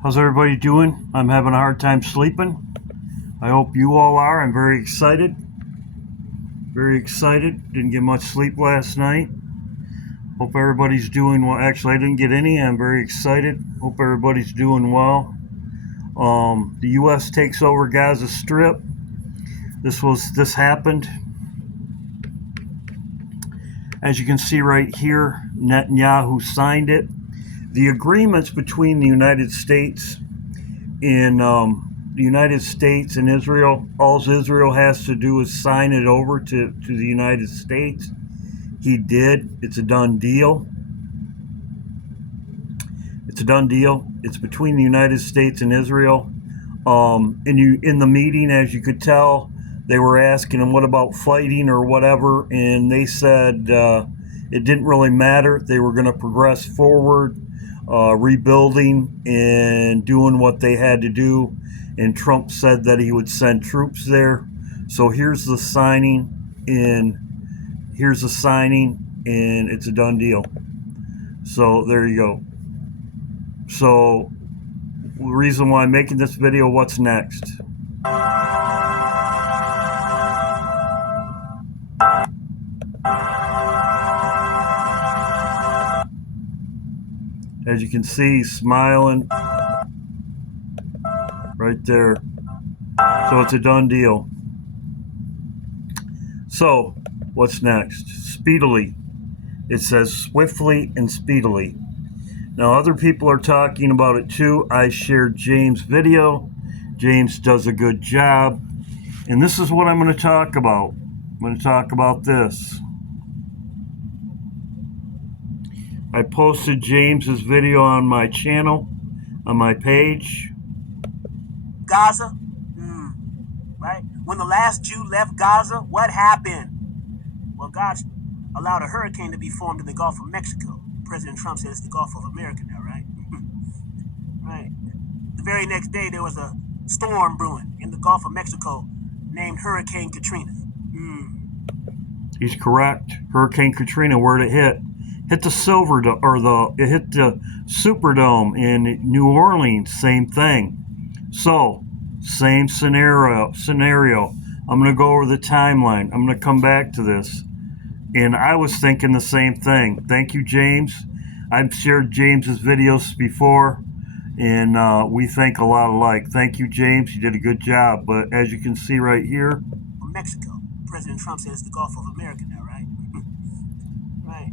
How's everybody doing? I'm having a hard time sleeping. I hope you all are. I'm very excited. Very excited. Didn't get much sleep last night. Hope everybody's doing well. Actually, I didn't get any. I'm very excited. Hope everybody's doing well. The U.S. takes over Gaza Strip. This happened. As you can see right here, Netanyahu signed it. The agreements between the United States and Israel, all Israel has to do is sign it over to the United States. He did. It's a done deal. It's a done deal. It's between the United States and Israel. In the meeting, as you could tell, they were asking him, what about fighting or whatever? And they said it didn't really matter. They were going to progress forward, rebuilding and doing what they had to do. And Trump said that he would send troops there. So here's the signing, and it's a done deal. So there you go. So the reason why I'm making this video, what's next? As you can see, he's smiling right there. So it's a done deal. So what's next? Speedily. It says swiftly and speedily. Now other people are talking about it too. I shared James' video. James does a good job. And this is what I'm going to talk about. I'm going to talk about this. I posted James's video on my channel, on my page. Gaza, right? When the last Jew left Gaza, what happened? Well, God allowed a hurricane to be formed in the Gulf of Mexico. President Trump said it's the Gulf of America now, right? Right. The very next day, there was a storm brewing in the Gulf of Mexico named Hurricane Katrina. He's correct. Hurricane Katrina, where'd it hit? Hit the it hit the Superdome in New Orleans. Same thing. So, same scenario. I'm going to go over the timeline. I'm going to come back to this. And I was thinking the same thing. Thank you, James. I've shared James's videos before, and we think a lot alike. Thank you, James. You did a good job. But as you can see right here, Mexico. President Trump said it's the Gulf of America now, right? Right.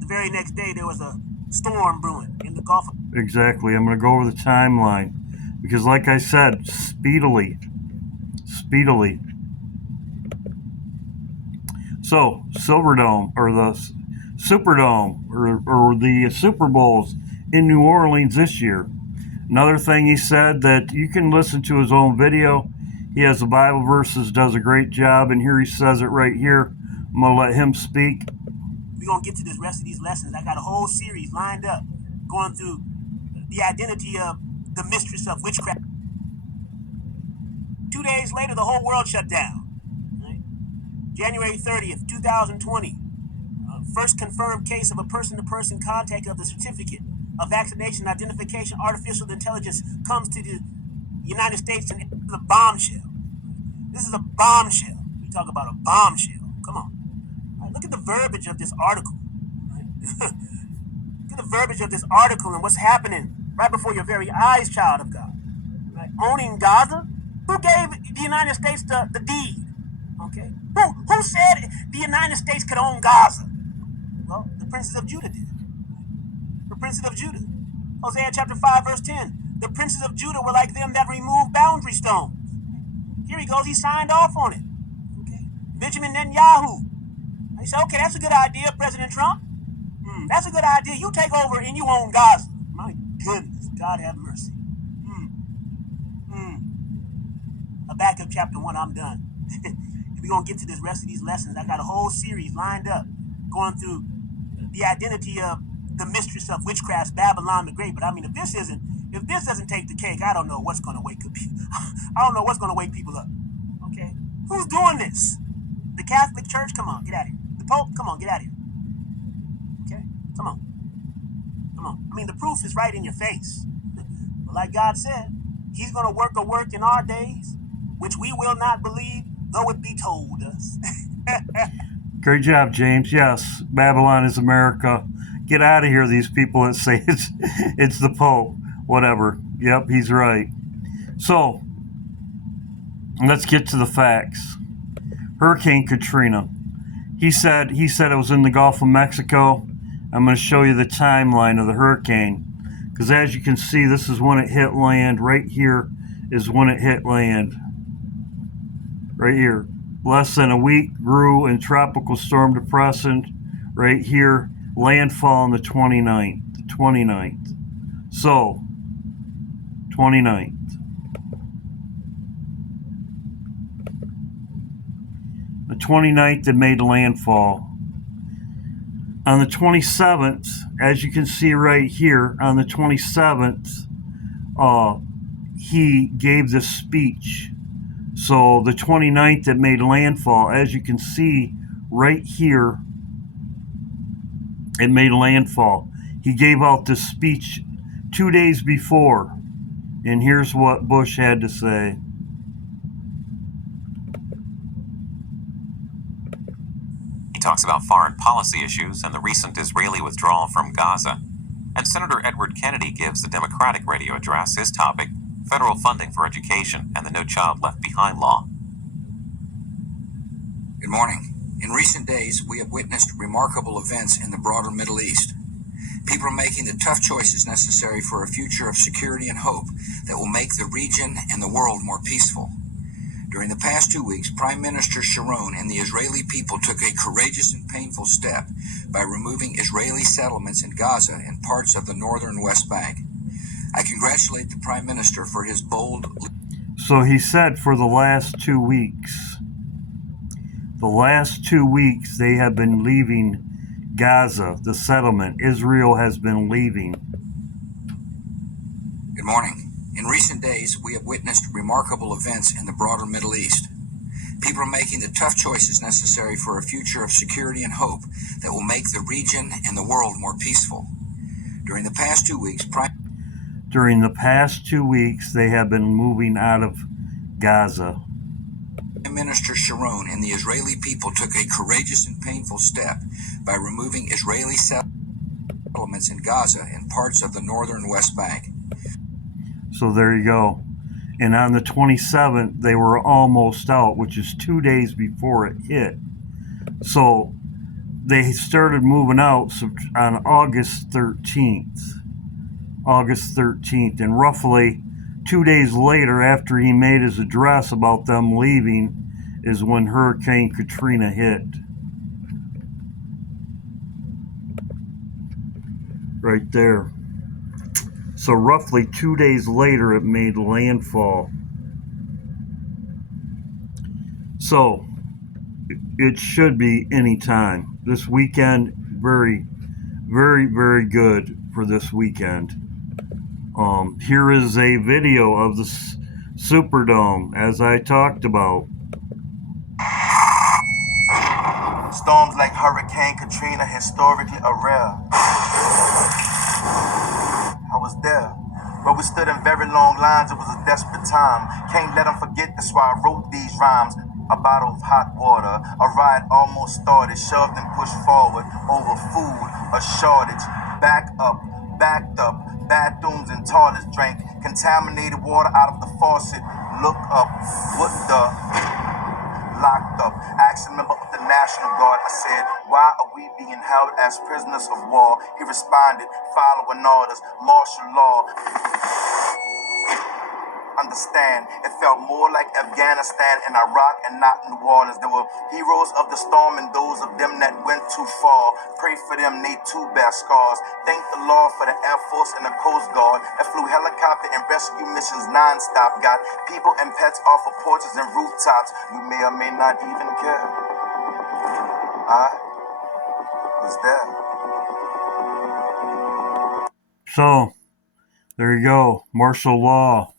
The very next day, there was a storm brewing in the Gulf of... Exactly. I'm going to go over the timeline. Because like I said, speedily. So, Silverdome, or the Superdome, or the Super Bowls in New Orleans this year. Another thing he said, that you can listen to his own video. He has the Bible verses, does a great job, and here he says it right here. I'm going to let him speak. We're going to get to the rest of these lessons. I got a whole series lined up, going through the identity of the mistress of witchcraft. 2 days later, the whole world shut down. Right? January 30th, 2020. First confirmed case of a person-to-person contact of the certificate of vaccination identification artificial intelligence comes to the United States, and it's a bombshell. This is a bombshell. We talk about a bombshell. Come on. Right, look at the verbiage of this article. Right? Look at the verbiage of this article and what's happening right before your very eyes, child of God. Right? Owning Gaza? Who gave the United States the deed? Okay. Who said the United States could own Gaza? Well, the princes of Judah did. The princes of Judah. Hosea chapter 5, verse 10. The princes of Judah were like them that removed boundary stones. Here he goes. He signed off on it. Okay. Benjamin Netanyahu. He said, okay, that's a good idea, President Trump. That's a good idea. You take over and you own Gaza. My goodness. God have mercy. Habakkuk chapter 1, I'm done. We're going to get to this rest of these lessons. I got a whole series lined up going through the identity of the mistress of witchcraft, Babylon the Great. But I mean, if this doesn't take the cake, I don't know what's going to wake up people. I don't know what's going to wake people up. Okay? Who's doing this? The Catholic Church? Come on, get out of here. The Pope? Come on, get out of here. Okay? Come on. I mean, the proof is right in your face. But like God said, he's going to work a work in our days, which we will not believe, though it be told us. Great job, James. Yes, Babylon is America. Get out of here, these people that say it's the Pope. Whatever. Yep, he's right. So, let's get to the facts. Hurricane Katrina. He said it was in the Gulf of Mexico. I'm going to show you the timeline of the hurricane. Because as you can see, this is when it hit land. Right here is when it hit land. Right here. Less than a week, grew in tropical storm depressant. Right here, landfall on the 29th. The 29th. So, 29th. The 29th, it made landfall. On the 27th, as you can see right here, on the 27th, he gave this speech. So the 29th, it made landfall. As you can see right here, it made landfall. He gave out this speech 2 days before. And here's what Bush had to say. He talks about foreign policy issues and the recent Israeli withdrawal from Gaza. And Senator Edward Kennedy gives the Democratic radio address his topic, federal funding for education and the No Child Left Behind law. Good morning. In recent days, we have witnessed remarkable events in the broader Middle East. People are making the tough choices necessary for a future of security and hope that will make the region and the world more peaceful. During the past 2 weeks, Prime Minister Sharon and the Israeli people took a courageous and painful step by removing Israeli settlements in Gaza and parts of the northern West Bank. I congratulate the Prime Minister for his bold... So he said for the last 2 weeks. The last 2 weeks they have been leaving Gaza, the settlement. Israel has been leaving. Good morning. In recent days, we have witnessed remarkable events in the broader Middle East. People are making the tough choices necessary for a future of security and hope that will make the region and the world more peaceful. During the past 2 weeks, they have been moving out of Gaza. Prime Minister Sharon and the Israeli people took a courageous and painful step by removing Israeli settlements in Gaza and parts of the northern West Bank. So there you go. And on the 27th, they were almost out, which is 2 days before it hit. So they started moving out on August 13th. August 13th. And roughly 2 days later, after he made his address about them leaving, is when Hurricane Katrina hit. Right there. So roughly 2 days later, it made landfall. So it should be any time. This weekend, very, very, very good for this weekend. Here is a video of the Superdome, as I talked about. Storms like Hurricane Katrina historically are rare. I was there. But we stood in very long lines, it was a desperate time. Can't let them forget, that's why I wrote these rhymes. A bottle of hot water, a ride almost started, shoved and pushed forward, over food, a shortage, backed up, bathrooms and toilets drank, contaminated water out of the faucet, look up, what the, locked up, asked a member of the National Guard, I said, why are we being held as prisoners of war? He responded, following orders, martial law. Understand, it felt more like Afghanistan and Iraq and not New Orleans. There were heroes of the storm and those of them that went too far. Pray for them, they too bear scars. Thank the Lord for the Air Force and the Coast Guard that flew helicopter and rescue missions non-stop. Got people and pets off of porches and rooftops. You may or may not even care. I was there. So there you go, martial law.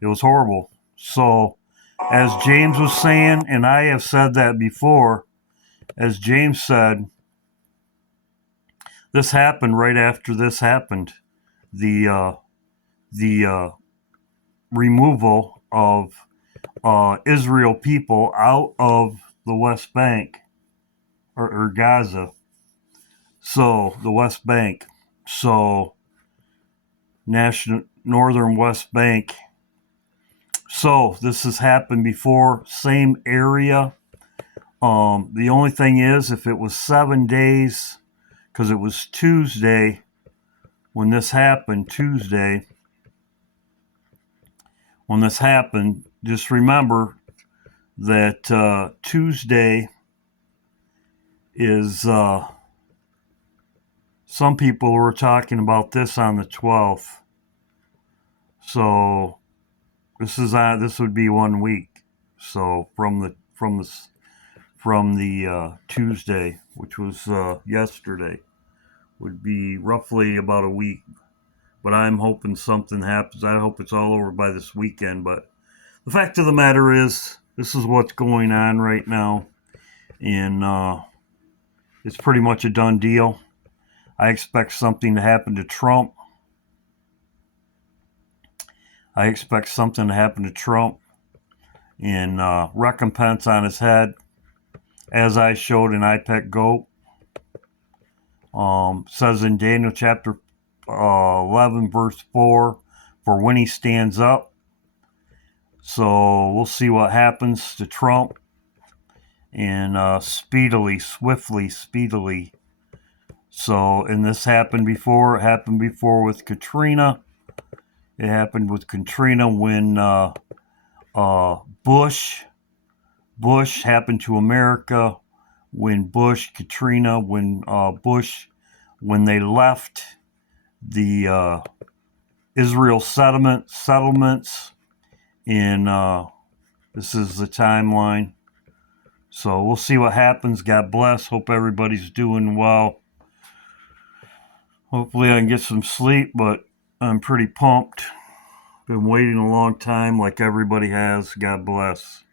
It was horrible. So, as James was saying, and I have said that before, as James said, this happened right after this happened. The the removal of Israel people out of the West Bank or Gaza. So the West Bank. So Northern West Bank. So this has happened before, same area. The only thing is, if it was 7 days, because it was Tuesday when this happened, just remember that Tuesday is, some people were talking about this on the 12th. So this would be 1 week. So from the Tuesday, which was yesterday, would be roughly about a week. But I'm hoping something happens. I hope it's all over by this weekend. But the fact of the matter is, this is what's going on right now, and it's pretty much a done deal. I expect something to happen to Trump. And recompense on his head, as I showed in IPEC GOAT. Says in Daniel chapter 11 verse 4, for when he stands up. So we'll see what happens to Trump, and swiftly. So, and this happened before. It happened before with Katrina. It happened with Katrina when Bush happened to America. When Katrina, when they left the Israel settlements, and this is the timeline. So we'll see what happens. God bless. Hope everybody's doing well. Hopefully I can get some sleep, but I'm pretty pumped. Been waiting a long time like everybody has. God bless.